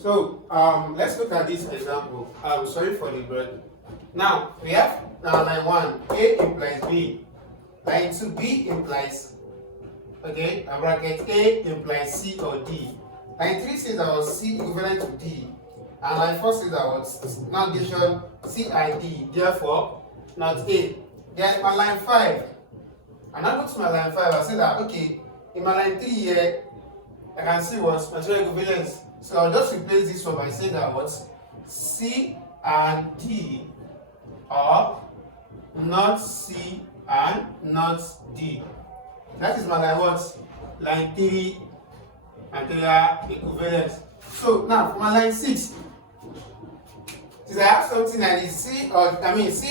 So let's look at this example. Sorry for the break. Now we have line 1, A implies B. Line 2, B implies, okay, a bracket A implies C or D. Line 3 says that was C equivalent to D. And line 4 says that was negation C and D, therefore not A. Then on line 5, and I go to my line 5, I say that okay, in my line 3 here, I can see what material equivalence. So I'll just replace this one by saying that what C and D are not C and not D. That is my line what? Line 3 material equivalence. So now for my line 6, since I have something that is C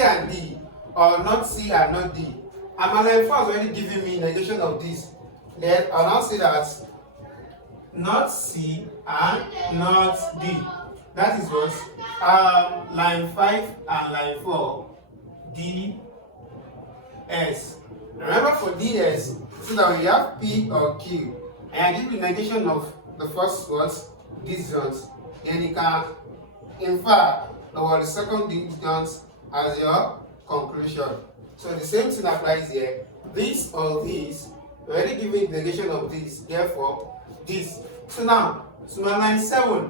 and D or not C and not D, and my line 4 is already giving me negation of this, then I'll now say that not C and not D. That is what line 5 and line 4 D S. Remember for DS, so that we have P or Q, and I give you negation of the first words, disjuncts, then you can infer the second disjunct as your conclusion. So the same thing applies here. This or this, we already given negation of this, therefore this. So now, to my line 7,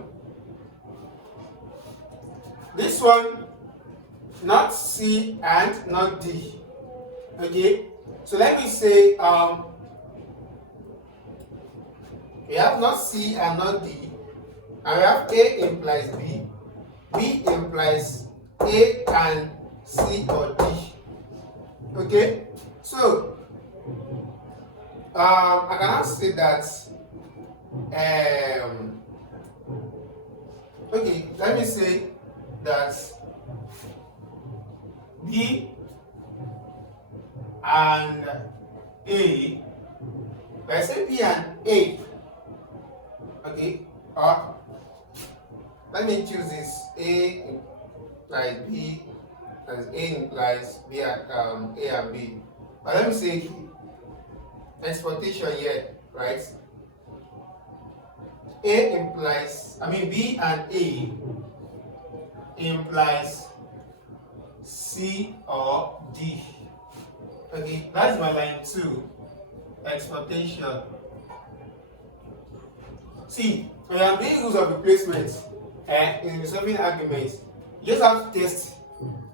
this one, not C and not D. Okay, so let me say we have not C and not D, and we have A implies B, B implies A and C or D. Okay, so I cannot say that. Okay, let me say that B and A. If I say B and A, okay, or let me choose this. A implies B, as A implies B and A and B. But let me say exportation here, right? A implies, B and A implies C or D. Okay, that's my line 2, exportation. See, when I'm doing rules of replacement and in resolving arguments, you just have to test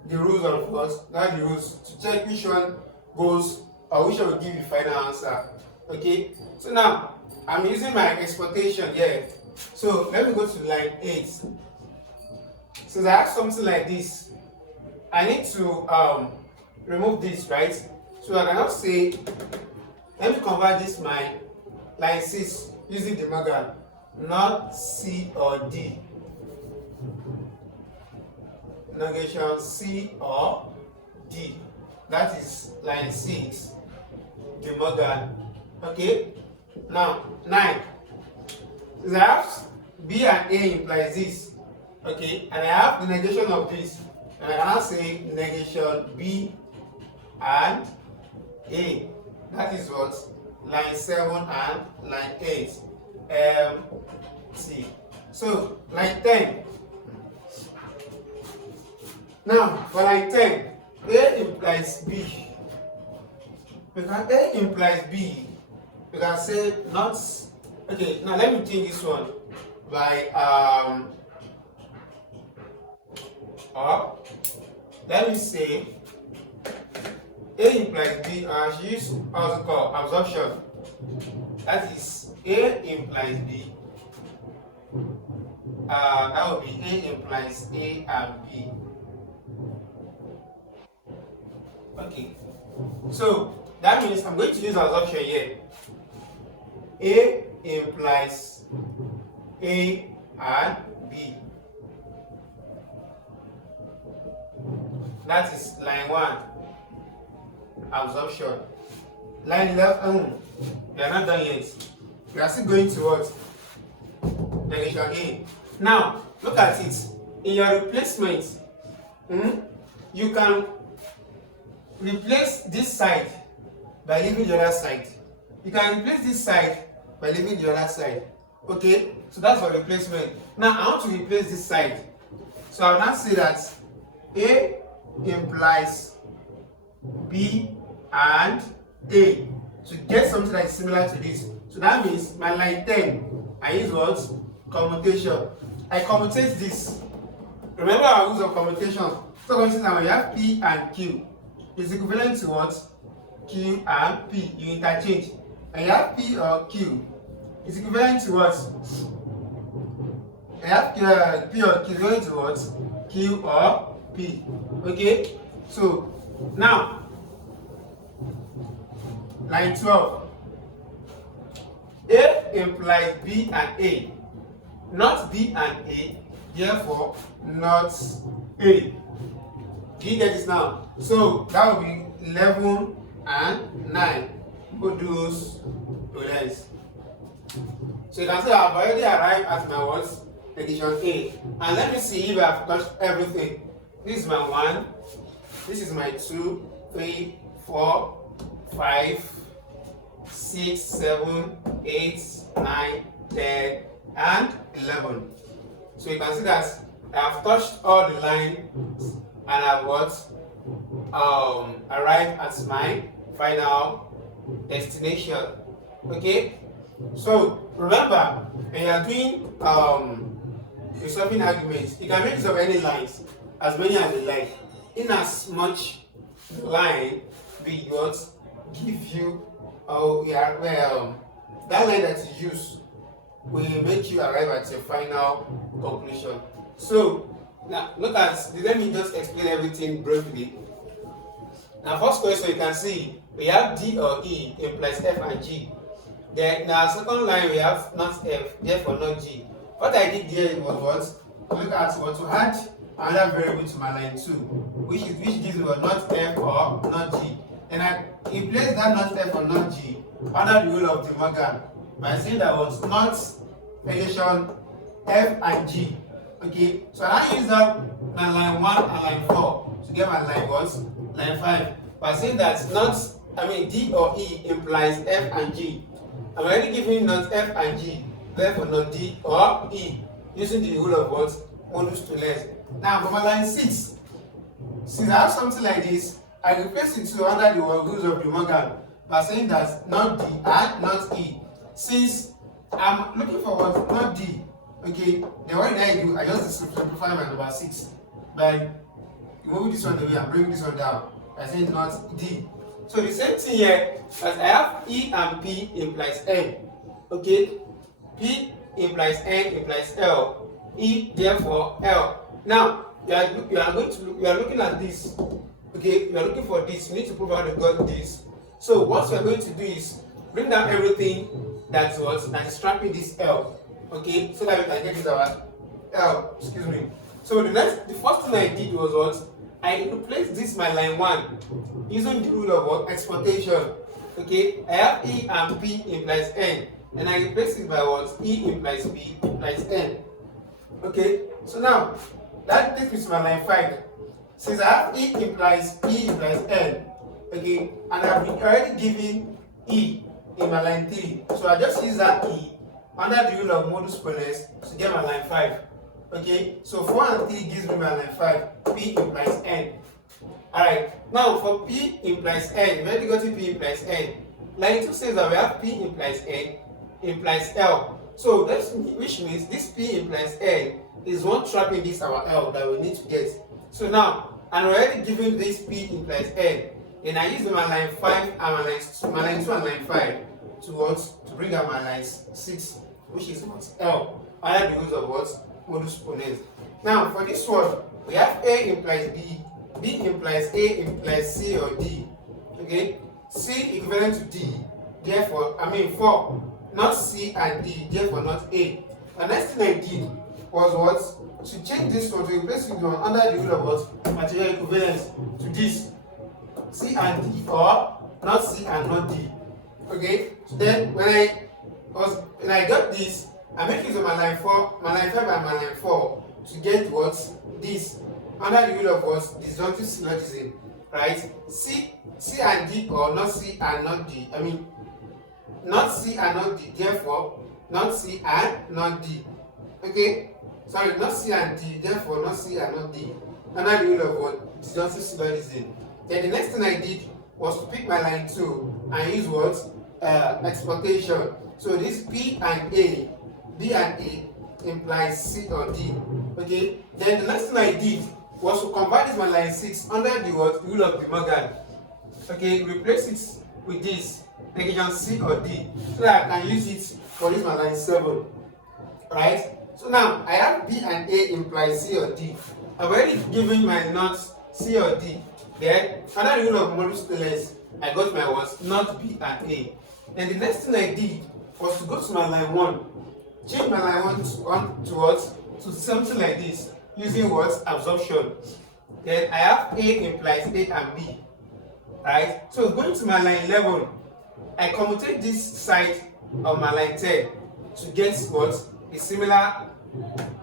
the rules of what, not the rules, to check which one goes or which one will give you final answer. Okay, so now I'm using my exportation here. So let me go to line 8. Since I have something like this, I need to remove this, right? So I cannot say, let me convert this my line 6 using the Morgan, not C or D. Negation C or D. That is line 6, the Morgan. Okay? Now, 9. Since I have B and A implies this, okay, and I have the negation of this, and I cannot say negation B and A. That is what? Line 7 and line 8. C. So, line 10. Now, for line 10, A implies B. Because A implies B, we can say not. Okay, now let me change this one by or let me say A implies B, and I should use also called absorption. That is A implies B. That would be A implies A and B. Okay, so that means I'm going to use absorption here. A implies A and B. That is line 1, absorption. Line 11, we are not done yet. We are still going to what? Negation A. Now, look at it. In your replacement, you can replace this side by leaving the other side. You can replace this side by leaving the other side. Okay? So that's for replacement. Now I want to replace this side. So I will now say that A implies B and A to get something that is similar to this. So that means my line 10, I use what? Commutation. I commutate this. Remember our rules of commutation. So consider now you have P and Q. It's equivalent to what? Q and P. You interchange. And you have P or Q. It's equivalent to what? I have P or Q equivalent to what? Q or P. Okay? So now line 12. A implies B and A. Not B and A, therefore not A. Do you get this now? So that will be 11 and 9. Produce less. So you can see I've already arrived at my what? Addition A. And let me see if I've touched everything. This is my 1. This is my 2, 3, 4, 5, 6, 7, 8, 9, 10, and 11. So you can see that I have touched all the lines and I've arrived at my final destination. Okay? So remember, when you are doing resolving arguments, you can make use of any lines, as many as you like, in as much the line will what give you that line that you use will make you arrive at your final conclusion. So now look at, let me just explain everything briefly. Now first question, you can see we have D or E implies F and G. Then in our second line we have not F, therefore not G. What I did here was what? Look at what to add another variable to my line 2, which gives me not F or not G. And I replace that not F or not G under the rule of De Morgan by saying that was not addition F and G. Okay, so I use up my line 1 and line 4 to get my line what? Line 5. By saying that D or E implies F and G. I'm already giving not F and G, therefore not D or E, using the rule of what? Modus to less. Now for my line 6, since I have something like this, I replace it to under the rules of De Morgan by saying that not D and not E. Since I'm looking for what? Not D. Okay, then what did I do? I just simplify my number 6 by removing this one away and bringing this one down by saying not D. So the same thing here, as I have E and P implies N. Okay, P implies N implies L. E therefore L. Now you are looking at this. Okay, you are looking for this. You need to prove how you got this. So what we are going to do is bring down everything that is trapping this L. Okay, so that we can get this our L. Excuse me. So the first thing I did was what? I replaced this my line 1 using the rule of what? Exportation. Okay, I have E and P implies N, and I replace it by what? E implies P implies N. Okay, so now that takes me to my line 5. Since I have E implies P implies N, okay, and I've already given E in my line 3, so I just use that E under the rule of modus ponens to get my line 5. Okay, so 4 and 3 gives me my line 5. P implies N. Alright, now for P implies N, we already got P implies N. Line 2 says that we have P implies N implies L. So that's which means this P implies N is one trapping this our L that we need to get. So now I'm already giving this P implies N, and I use my line 5 and my line 2 and line 5 to bring out my line 6, which is what? L. Under the rules of what? Modus ponens. Now for this one, we have A implies B, B implies A implies C or D. Okay, C equivalent to D, therefore 4, not C and D, therefore not A. The next thing I did was what? To change this one to replace it under the rule of what? Material equivalence to this C and D, or not C and not D. Okay, so then when I got this, I make use of my line 4, my line 5 and my line 4 to get what? This under the rule of what? Disjunctive syllogism, right? C and D, or not C and not D. Not C and not D, therefore not C and not D. Okay? Sorry, not C and D, therefore not C and not D. Another rule of what? Disjunctive syllogism. Then the next thing I did was to pick my line 2 and use what? Exportation. So this B and A implies C or D. Okay? Then the next thing I did was to convert this my line 6 under the what? Rule of De Morgan. Okay, replace it with this negation C or D so that I can use it for this my line 7. Right? So now I have B and A implies C or D. I've already given my not C or D. Then under the rule of modus ponens, I got my what? Not B and A. Then the next thing I did was to go to my line 1. Change my line 1 to what? To something like this using what? Absorption. Then I have A implies A and B. Right? So going to my line 11, I commutate this side of my line 10 to get what? A similar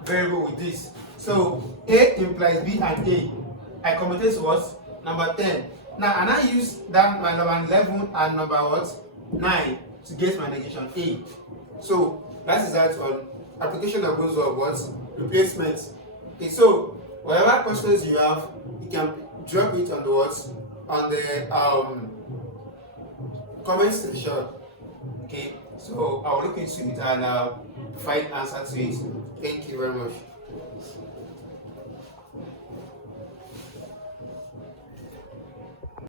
variable with this. So A implies B and A. I commutate to what? Number 10. Now and I use that my number 11 and number what? 9 to get my negation A. So that is that on application of rules of what? Replacement. Okay, so whatever questions you have, you can drop it on the what? On the comment section. Okay, so I'll look into it and find answer to it. Thank you very much.